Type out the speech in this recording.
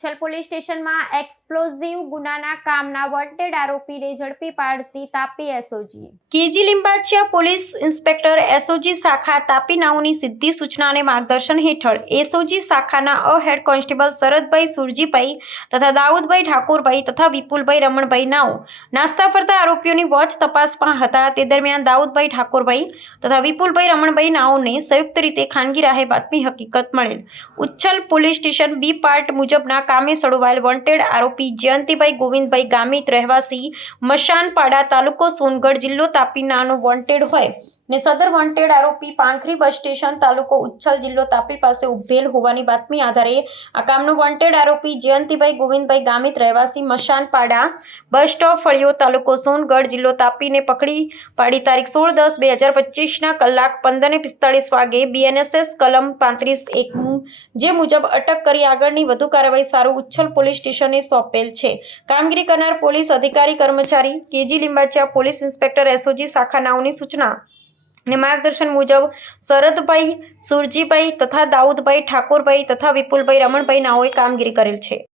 Uchchhal police સ્ટેશનમાં explosive ગુનાના કામના વોન્ટેડ આરોપીને ઝડપી પાડતી Tapi SOG. KG Limbachiya police inspector SOG શાખા તાપી નાઓની સીધી સૂચના અને માર્ગદર્શન હેઠળ એસઓજી શાખાના હેડ કોન્સ્ટેબલ શરદભાઈ સુરજીભાઈ તથા દાઉદભાઈ ઠાકોરભાઈ તથા વિપુલભાઈ રમણભાઈ નાઓ નાસ્તા ફરતા આરોપીઓની વોચ તપાસમાં હતા. તે દરમિયાન દાઉદભાઈ ઠાકોરભાઈ તથા વિપુલભાઈ રમણભાઈ નાઓને સંયુક્ત રીતે ખાનગી રાહે બાતમી હકીકત મળેલ ઉચ્છલ પોલીસ સ્ટેશન બી પાર્ટ મુજબના કામે સડોવાયેલ વોન્ટેડ આરોપી જયંતિભાઈ ગોવિંદભાઈ ગામિત રહેવાસી મશાનપાડા તાલુકો સોનગઢ જિલ્લો તાપી નાનો વોન્ટેડ હોય ને સદર વોન્ટેડ આરોપી પાંખરી બસ સ્ટેશન તાલુકો ઉચ્છલ જિલ્લો તાપી પાસે ઉભેલ હોવાની બાતમી આધારે આ કામનો વોન્ટેડ આરોપી જયંતિભાઈ ગોવિંદભાઈ ગામિત રહેવાસી મશાનપાડા બસ સ્ટોપ ફળિયો તાલુકો સોનગઢ જિલ્લો તાપીને પકડી પાડી તારીખ 16/10/2025 કલાક 15:45 વાગે બીએનએસએસ કલમ 35(1) જે મુજબ અટક કરી આગળની વધુ કાર્યવાહી સારું ઉચ્છલ પોલીસ સ્ટેશને સોંપેલ છે. કામગીરી કરનાર પોલીસ અધિકારી કર્મચારી KG Limbachiya police inspector SOG શાખા નાઓની સૂચના અને માર્ગદર્શન મુજબ શરદભાઈ સુરજીભાઈ તથા દાઉદભાઈ ઠાકોરભાઈ તથા વિપુલભાઈ રમણભાઈ નાઓએ કામગીરી કરેલ છે.